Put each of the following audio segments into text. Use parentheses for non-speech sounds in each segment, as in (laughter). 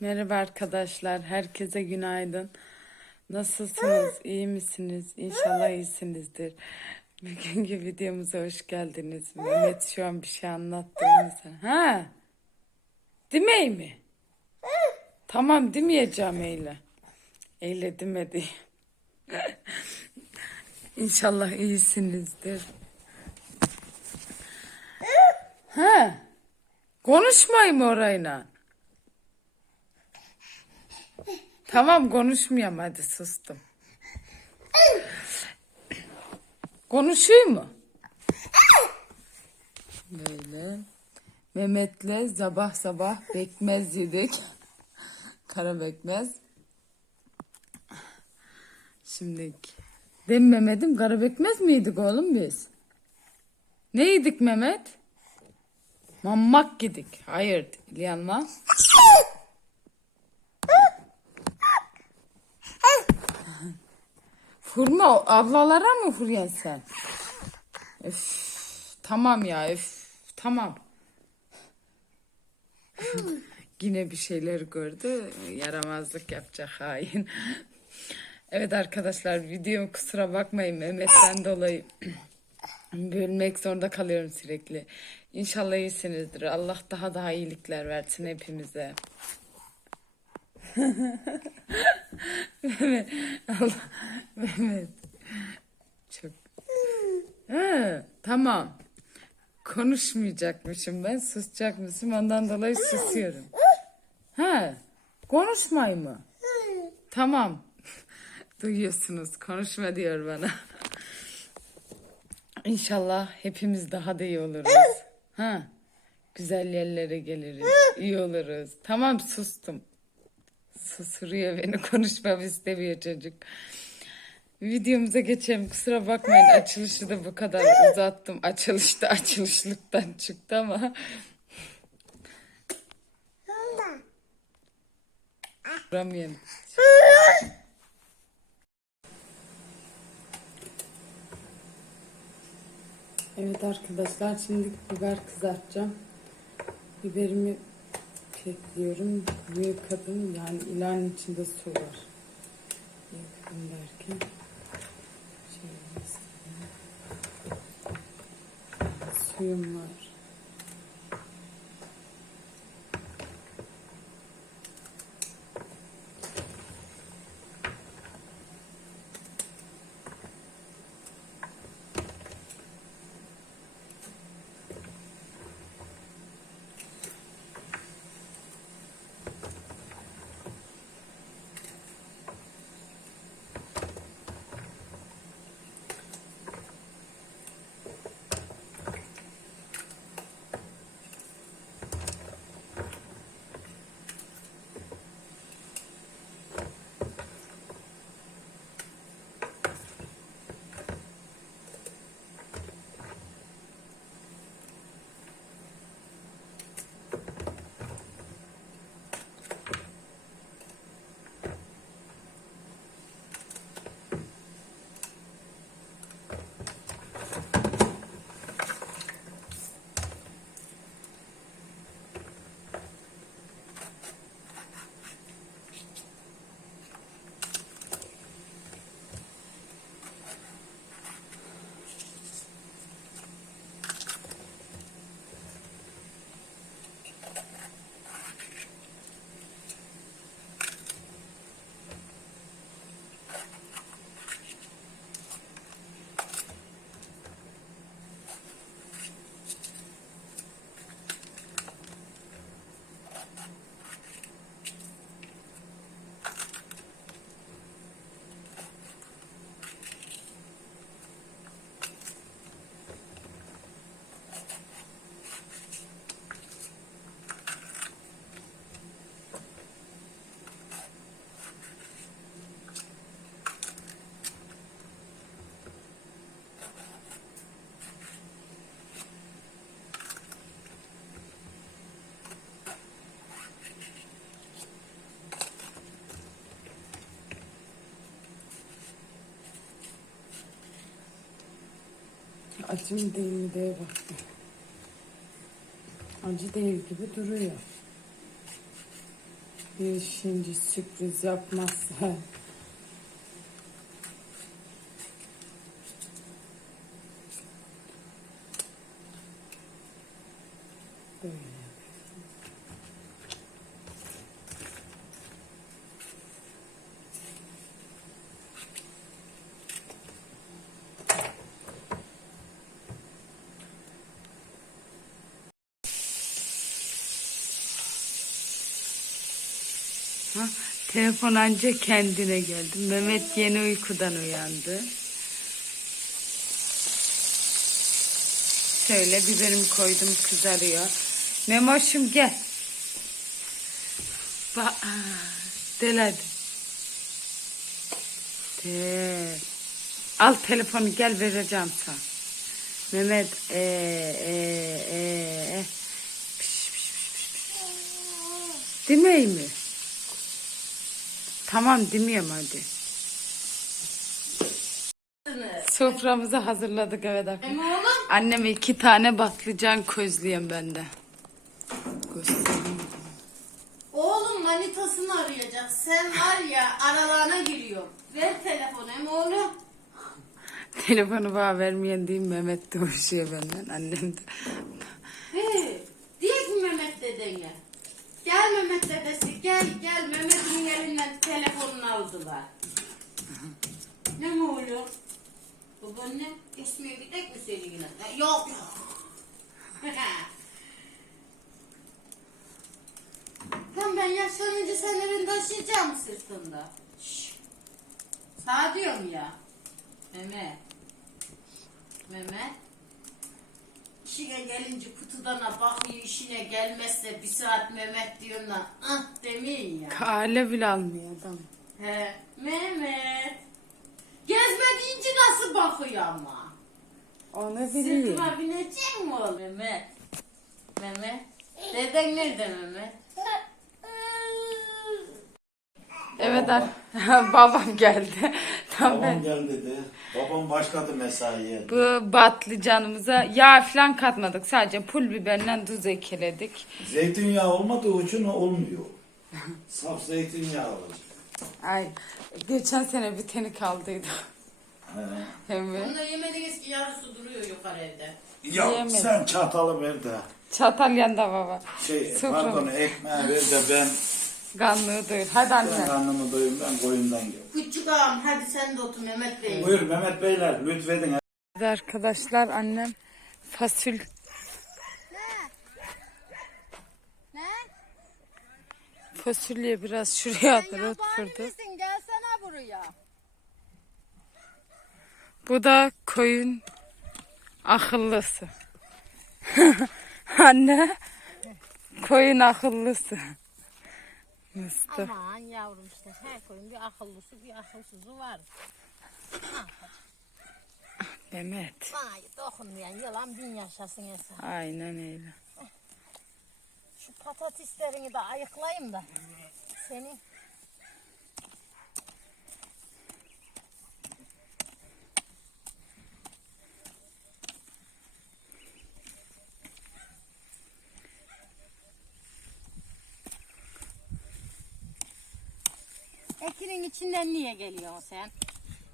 Merhaba arkadaşlar, herkese günaydın. Nasılsınız, iyi misiniz? İnşallah iyisinizdir. (laughs) Bugünkü videomuza hoş geldiniz. Mehmet şu an bir şey anlattı. mesela. Ha? Demey mi? Tamam demeyeceğim Eyle. Eyle demedi. (laughs) İnşallah iyisinizdir. Ha? Konuşmayayım orayla. Tamam konuşmuyorum hadi sustum. Konuşuyor mu? Böyle. Mehmet'le sabah sabah bekmez yedik. Kara bekmez. Şimdi ben Mehmet'im kara bekmez mi yedik oğlum biz? Ne yedik Mehmet? Mammak yedik. Hayır yanma. Vurma ablalara mı vuruyorsun sen? Öf, tamam ya öf, tamam. (laughs) Yine bir şeyler gördü. Yaramazlık yapacak hain. evet arkadaşlar video kusura bakmayın Mehmet'ten dolayı (clears throat) bölmek zorunda kalıyorum sürekli. İnşallah iyisinizdir. Allah daha daha iyilikler versin hepimize. Mehmet. Allah. Mehmet. Çok. Ha, tamam. Konuşmayacakmışım ben. Susacakmışım. Ondan dolayı susuyorum. Ha, konuşmay mı? Tamam. Duyuyorsunuz. Konuşma diyor bana. İnşallah hepimiz daha da iyi oluruz. Ha, güzel yerlere geliriz. iyi oluruz. Tamam sustum. Susuruyor beni (laughs) konuşmamı istemiyor çocuk. Videomuza geçelim. Kusura bakmayın açılışı da bu kadar uzattım. Açılışta açılışlıktan çıktı ama. Duramıyorum. Evet arkadaşlar şimdi biber kızartacağım. Biberimi ekliyorum. Yıkadım yani ilanın içinde su var. Yıkadım derken şöyle suyum var. Acı mı değil mi diye baktım. Acı değil gibi duruyor. Beşinci sürpriz yapmazsa. Ha, telefon anca kendine geldi. Mehmet yeni uykudan uyandı. Şöyle biberimi koydum kızarıyor. Memoşum gel. Ba Del hadi. Del. Al telefonu gel vereceğim sana. Mehmet ee, ee, ee. Piş, piş, piş, piş. Demeyeyim mi? Tamam demiyorum hadi. Soframızı hazırladık evet arkadaşlar. Annem iki tane patlıcan közlüyorum ben de. Göstereyim. Oğlum manitasını arayacak. Sen var ya aralarına giriyor. Ver telefonu hem oğlum. Telefonu bana vermeyen diyeyim Mehmet de uğraşıyor benden. Annem de. He. Diye ki Mehmet dedene. Gel Mehmet dedesi gel gel Mehmet'in elinden telefonunu aldılar. ne mi oğlum? Babaanne kesmeye gidek mi seni yine? Ha, Yok (laughs) yok. Tamam ben yaşlanınca sen elini taşıyacağım sırtında. Şşş. Sağ diyorum ya. Mehmet. Mehmet. İşine gelince pıtıdana bakıyor işine gelmezse bir saat Mehmet diyor da ah demeyin ya. Kale bile almıyor adam. He Mehmet. Gezme deyince nasıl bakıyor ama. Onu biliyor. Sırtıma binecek mi oğlum Mehmet? Mehmet. Deden nerede Mehmet? Evet ar- (laughs) babam geldi. (laughs) Tam Babam ben gel dedi. Babam başladı mesaiye. bu patlıcanımıza yağ falan katmadık. Sadece pul biberle tuz ekledik. Zeytinyağı olmadığı için olmuyor. (laughs) Saf zeytinyağı olacak. Ay geçen sene bir tane kaldıydı. He. Evet. Onu da yemediniz ki yarısı duruyor yukarı evde. Ya Yemedim. sen çatalı ver de. Çatal yanda baba. Şey Sıfır. pardon ekmeği ver de ben, Kanlığı doyur. Hadi ben anne. karnımı doyayım ben koyundan gel. Küçük ağam hadi sen de otur Mehmet Bey. Buyur Mehmet Beyler lütfedin. Evet Arkadaşlar annem fasul Ne? fasulye biraz şuraya Yabancı oturdu. mısın? Gelsene buraya. Bu da koyun akıllısı. (laughs) Anne koyun akıllısı. Mustafa. Aman yavrum işte her koyun bir akıllısı bir akılsızı var. Mehmet. Bana dokunmayan yılan bin yaşasın Esen. Aynen öyle. Şu patateslerini de ayıklayayım da. Senin Ekinin içinden niye geliyorsun sen?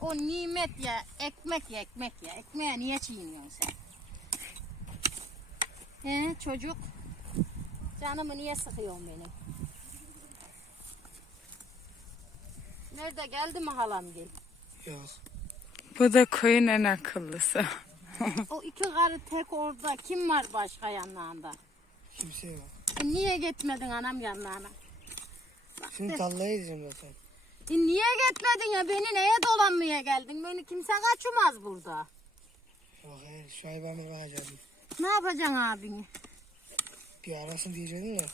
O nimet ya, ekmek ya, ekmek ya. Ekmeğe niye çiğniyorsun sen? He çocuk? Canımı niye sıkıyorsun beni? Nerede geldi mi halam gel? Yok. Bu da koyun en akıllısı. (laughs) O iki karı tek orada. Kim var başka yanlarında? Kimse yok. E niye gitmedin anam yanlarına? Şimdi tarlaya gideceğim zaten. E niye gitmedin ya? Beni neye dolanmaya geldin? Beni kimse kaçırmaz burada. Yok hayır şu ay ben bakacaktım. Ne yapacaksın abini? Bir arasın diyecektim de.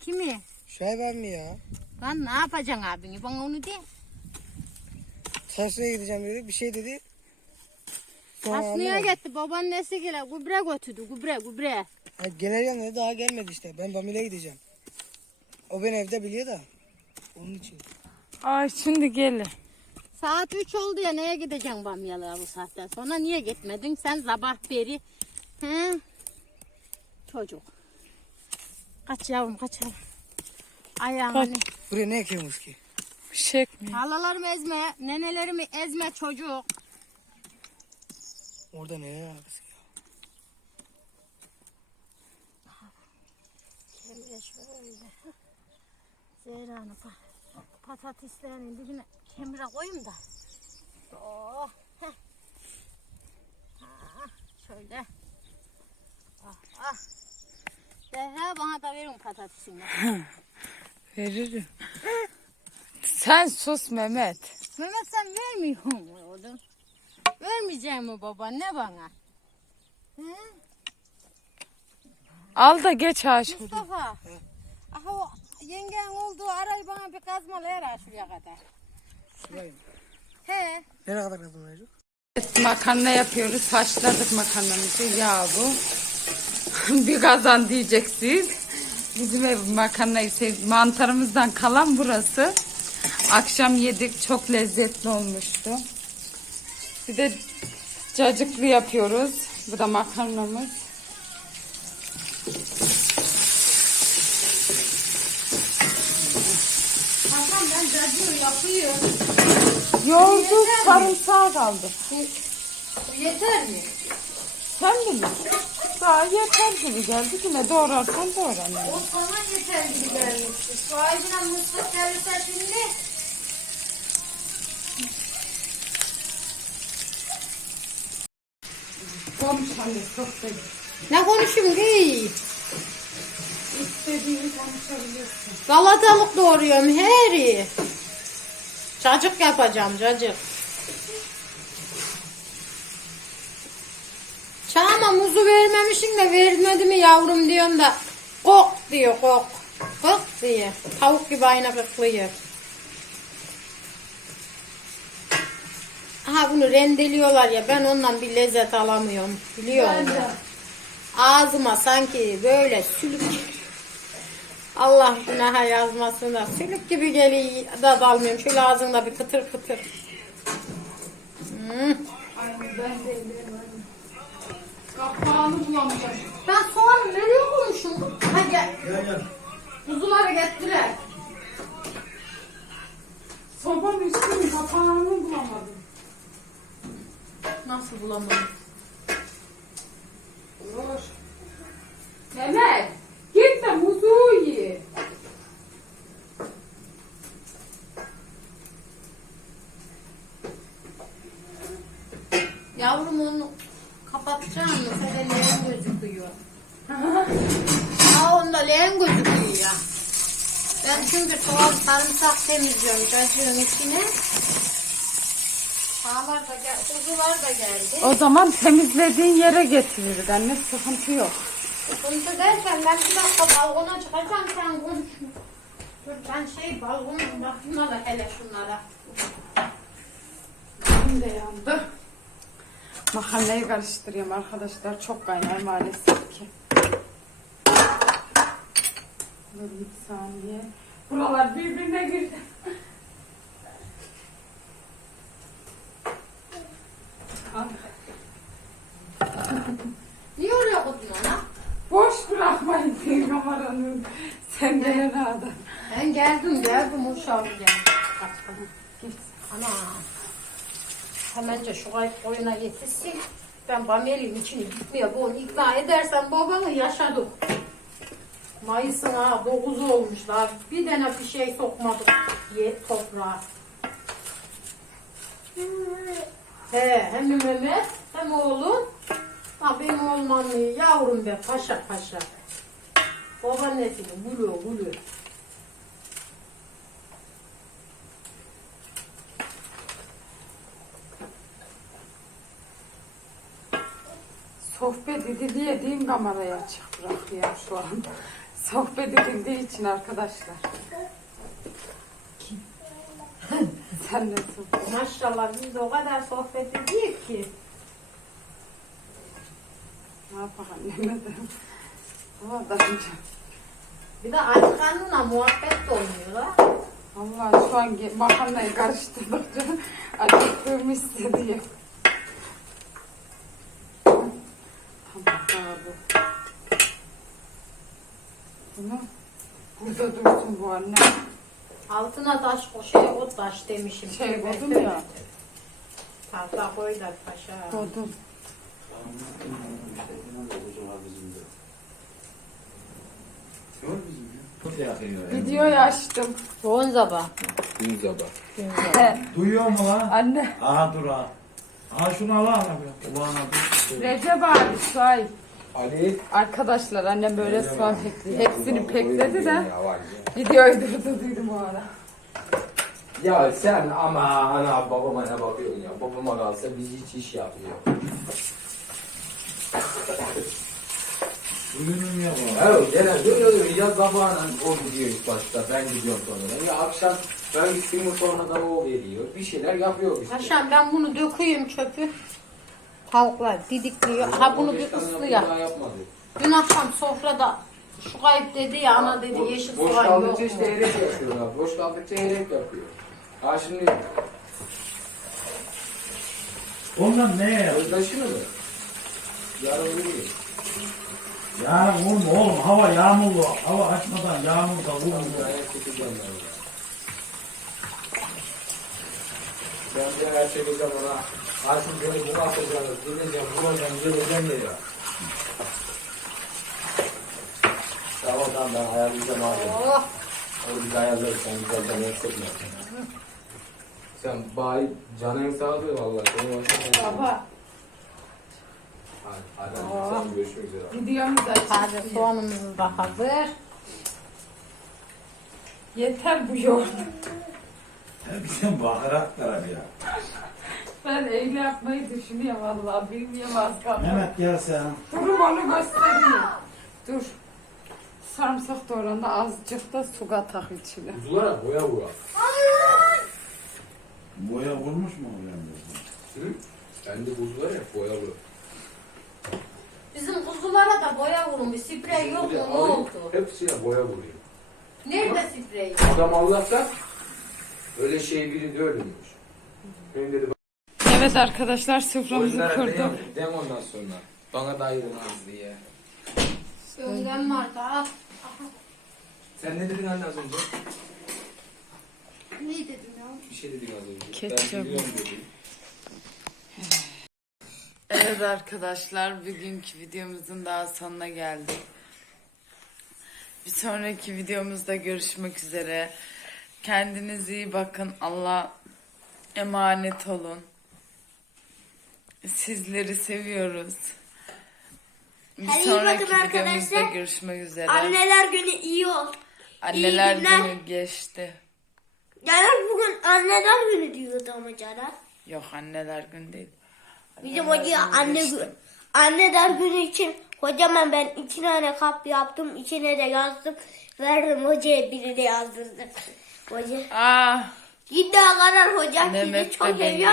Kimi? Şu ay ben mi ya? Lan ne yapacaksın abini? Bana onu de. Saslı'ya gideceğim dedi. Bir şey dedi. Sonra anlamadım. gitti. Babaannesi gele gübre götürdü. Gübre gübre. Ha, geleceğim dedi daha gelmedi işte. Ben Bamil'e gideceğim. O beni evde biliyor da. Onun için. Ay şimdi gelin. Saat 3 oldu ya neye gideceksin Bamyalığa bu saatten sonra? Niye gitmedin? Sen sabah beri. He? Çocuk. Kaç yavrum kaç yavrum. Ayağını. Kaç. Buraya ne ekiyormuş ki? Fişek mi? Halalarımı ezme, nenelerimi ezme çocuk. Orada ne ya? Şöyle şöyle. Zehra'nın pa- patateslerinin dibine kemire koyayım da. Oh. Heh. Ah, şöyle. Ah, ah. Zehra bana da verin patatesini. (laughs) Veririm. Sen sus Mehmet. Mehmet sen vermiyor mu oğlum? Vermeyeceğim mi baba ne bana? He? Al da geç aşağı. Mustafa. Aha o yengen olduğu arayı bana bir kazmalı her şuraya kadar. Şurayı. He. Nereye kadar kazanacak? Evet, makarna yapıyoruz. Haşladık makarnamızı. Yağ bu. (laughs) bir kazan diyeceksiniz. Bizim ev makarnayı sev mantarımızdan kalan burası. Akşam yedik. Çok lezzetli olmuştu. Bir de cacıklı yapıyoruz. Bu da makarnamız. Hasan ben yapıyorum. Yoğurdu sarımsağı kaldı. Bu yeter mi? Sen bilirsin. Daha yeter gibi geldi. Yine doğrarsan doğra. anne. O sana yeter gibi gelmişti. Sahibine mısır gelirse şimdi. Konuş anne sohbet. Ne konuşayım ki? İstediğini konuşabilirsin. Salatalık doğruyorum her iyi. Cacık yapacağım cacık. Çağıma muzu vermemişsin de vermedi mi yavrum diyorum da kok diyor kok. Kok diyor. Tavuk gibi aynı kıklıyor. Aha bunu rendeliyorlar ya ben ondan bir lezzet alamıyorum. Biliyorum ya. Ağzıma sanki böyle sülük Allah günaha yazmasın da sülük gibi geliyor da dalmıyorum. Şöyle ağzında bir kıtır kıtır. Hmm. Kapağını bulamıyorum. Ben soğanı nereye koymuşum? Ha gel. Gel gel. Kuzuları getire. Sobanın üstünün kapağını bulamadım. Nasıl bulamadım? Dur. Mehmet ye. Yavrum onu kapatacağım mı? Sen leğen gözüküyor. Aa onda leğen gözüküyor ya. Ben çünkü soğan sarımsak temizliyorum cacığın içine. Sağlar da gel, kuzular da geldi. O zaman temizlediğin yere getirir anne sıkıntı yok. Sıkıntı derken ben bir dakika balkona çıkacağım sen konuş. Dur ben şey balkona bakayım da hele şunlara. Benim de yandı. Mahalleyi karıştırıyorum arkadaşlar. Çok kaynar maalesef ki. Dur bir saniye. Buralar birbirine girdi. Al. Niye oraya koydun ona? Boş bırakmayın senin kameranın. Sen de herhalde. Ben geldim geldim. Git. Ana. Hemence şu koyuna yetişsin. Ben Bamel'in içini gitmeye bu onu ikna edersen babanı yaşadım. Mayıs'ın ha 9 olmuşlar. Bir tane bir şey sokmadık ye toprağa. He, hem Mehmet hem oğlum. Ha benim oğlum yavrum be paşa paşa. Babaannesini buluyor buluyor. Sohbet edildiği din kamerayı açık bırakıyorum şu an. (laughs) Sohbet edildiği için arkadaşlar. Sen nasıl? Maşallah biz de o kadar sohbet ediyoruz ki. Ne yapalım anneme de. Daha önce. Bir de aç karnına muhabbet de oynuyorlar. Vallahi şu an makarnayı karıştırdıkça (laughs) acıktığımı hissediyorum. Burada dursun bu anne. Altına taş koşuya o taş demişim. Şey tövbe. ya. Tahta koylar paşa. Yakıyor. Videoyu açtım. Yoğun sabah. Gün sabah. Duyuyor mu lan? Anne. Aha dur ha. Aha şunu al ana. Kulağına dur. Recep abi say. Ali. Arkadaşlar annem böyle soğan pekli. Hepsini pekledi de. Videoyu durdurdum o ara. Ya sen ama ana babama ne bakıyorsun ya? Babama kalsa biz hiç iş yapmıyor. Duyunun ya bu. Evet genelde öyle oluyor. Ya sabahına o gidiyor ilk başta. Ben gidiyorum sonra. Ya akşam ben gittiğim sonra da o geliyor. Bir şeyler yapıyor işte. Paşam ben bunu döküyüm çöpü. Tavuklar didikliyor. Ha bunu bir 15 tane ıslı ya. daha yapmadı. Dün akşam sofrada şu kayıp dedi ya ana dedi yeşil Boş soğan yok kaldıkça mu? işte erik yapıyorlar. Boş kaldıkça erik yapıyor. Ha şimdi Ondan ne ya? özdaşını mı? Yarın uyuyor. Yarın vurma oğlum. Hava yağmurlu. Hava açmadan yağmurda vurma. Ayak çekeceğim ben bir ayak çekeceğim ona. Artık beni bunu atacağım, gideceğim, vuracağım, geleceğim diyor. Tamam tamam ben ayarlayacağım abi. Oh, Onu biz ayarlarız, sen güzel canını sıkma. Sen bari canın sağlığı valla. Senin başına Baba Hadi, hadi, sen görüşmek üzere. videomuz da hadi soğanımız da hazır. Yeter bu yoğurt. Hepsi baharatlar ya. Ben eyle yapmayı düşünüyorum vallahi. Bilmiyorum az kaldı. Mehmet gel sen. Durum onu göstereyim. Dur. Sarımsak doğrandı azıcık da su katak içine. Kuzulara boya boya. Boya vurmuş mu hocam? Hı? Kendi kuzular ya boya boya. Bizim kuzulara da boya vurun bir sprey yok mu ne oldu? Hepsine boya vuruyor. Nerede sprey? Adam Allah'tan öyle şey biri de ölmüş. Benim dedi Evet arkadaşlar soframızı kurdum. Dem ondan sonra. Bana da ayrılmaz diye. Önden var da. Sen ne dedin anne az önce? Ne dedim ya? Bir şey dedin az önce. Ketçap. Ben biliyorum dedim. Evet arkadaşlar bugünkü videomuzun daha sonuna geldik. Bir sonraki videomuzda görüşmek üzere. Kendinize iyi bakın. Allah emanet olun. Sizleri seviyoruz. Bir Hadi sonraki bakın videomuzda arkadaşlar. görüşmek üzere. Anneler günü iyi ol. Anneler iyi günler. günü geçti. Caner bugün anneler günü diyordu ama Caner. Yok anneler günü değil. Bizim hocaya günü anne geçti. günü. Anneler günü için kocaman ben iki tane kap yaptım. içine de yazdım. Verdim hocaya birini yazdırdım. Hoca. Aa, Ne kadar hoca sizi çok seviyor.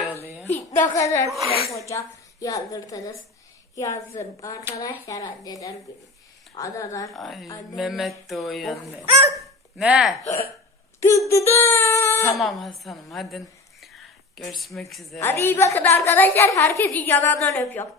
Ne kadar hoca yazdırdınız. Yazdım arkadaşlar anneler günü. Adalar. ay anneler. Mehmet de uyandı. Ne? Dı dı dı. Tamam Hasan'ım hadi. Görüşmek üzere. Hadi iyi bakın arkadaşlar. Herkesi yanından öpüyorum.